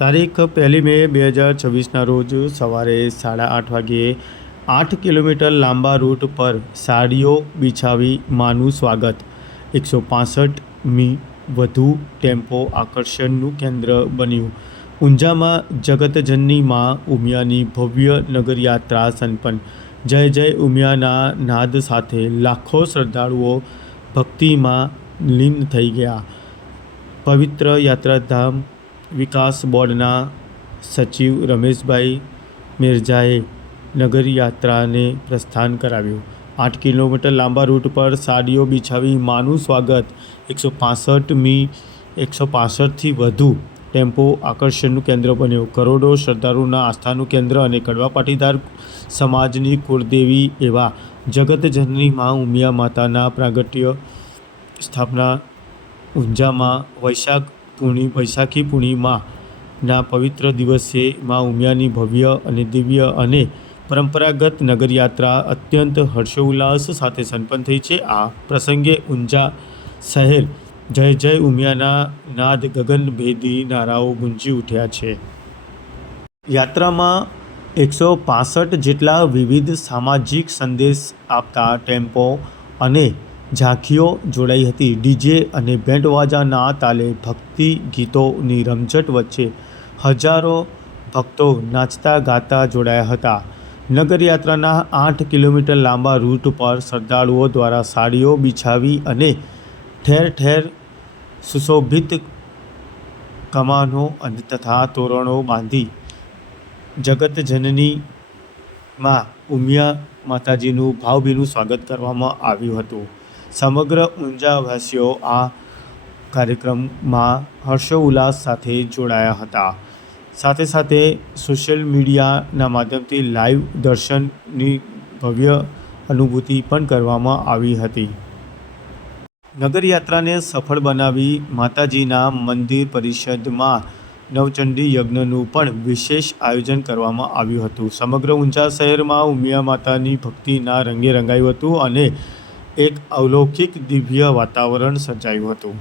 તારીખ 1 મે 2026ના રોજ સવારે 8:30 વાગ્યે 8 કિલોમીટર લાંબા રૂટ પર સાડીઓ બિછાવી માનું સ્વાગત. 165મી વધુ ટેમ્પો આકર્ષણનું કેન્દ્ર બન્યું. ઊંઝામાં જગતજનની માં ઉમિયાની ભવ્ય નગરયાત્રા સંપન્ન. જય જય ઉમિયાના નાદ સાથે લાખો શ્રદ્ધાળુઓ ભક્તિમાં લીન થઈ ગયા. પવિત્ર યાત્રાધામ વિકાસ બોર્ડના સચિવ રમેશભાઈ મિર્જાએ નગરયાત્રાને પ્રસ્થાન કરાવ્યું. 8 કિલોમીટર લાંબા રૂટ પર સાડીઓ બિછાવી માનું સ્વાગત. 165થી વધુ ટેમ્પો આકર્ષણનું કેન્દ્ર બન્યો. કરોડો શ્રદ્ધાળુઓના આસ્થાનું કેન્દ્ર અને કડવા પાટીદાર સમાજની કુળદેવી એવા જગતજનની માં ઉમિયા માતાના પ્રાગટ્ય સ્થાપના ઊંઝામાં વૈશાખી પૂર્ણિમાના પવિત્ર દિવસે માં ઉમિયાની ભવ્ય અને દિવ્ય અને પરંપરાગત નગરયાત્રા અત્યંત હર્ષોલ્લાસ સાથે સંપન્ન થઈ છે. આ પ્રસંગે ઊંઝા શહેર જય જય ઉમિયાના નાદ ગગનભેદી નારાઓ ગુંજી ઉઠ્યા છે. યાત્રામાં 165 જેટલા વિવિધ સામાજિક સંદેશ આપતા ટેમ્પો અને ઝાંખીઓ જોડાઈ હતી. ડીજે અને બેન્ડવાજાના તાલે ભક્તિ ગીતોની રમઝટ વચ્ચે હજારો ભક્તો નાચતા ગાતા જોડાયા હતા. નગરયાત્રાના 8 કિલોમીટર લાંબા રૂટ પર શ્રદ્ધાળુઓ દ્વારા સાડીઓ બિછાવી અને ઠેર ઠેર સુશોભિત કમાનો તથા તોરણો બાંધી જગતજનની માં ઉમિયા માતાજીનું ભાવભીનું સ્વાગત કરવામાં આવ્યું હતું. સમગ્ર ઊંઝાવાસીઓ આ કાર્યક્રમમાં હર્ષોલ્લાસ સાથે જોડાયા હતા. સાથે સાથે સોશિયલ મીડિયાના માધ્યમથી લાઈવ દર્શનની ભવ્ય અનુભૂતિ પણ કરવામાં આવી હતી. નગરયાત્રાને સફળ બનાવી માતાજીના મંદિર પરિસરમાં નવચંડી યજ્ઞનું પણ વિશેષ આયોજન કરવામાં આવ્યું હતું. સમગ્ર ઊંઝા શહેરમાં ઉમિયા માતાની ભક્તિના રંગે રંગાયું હતું અને એક અલૌકિક દિવ્ય વાતાવરણ સર્જાયું હતું.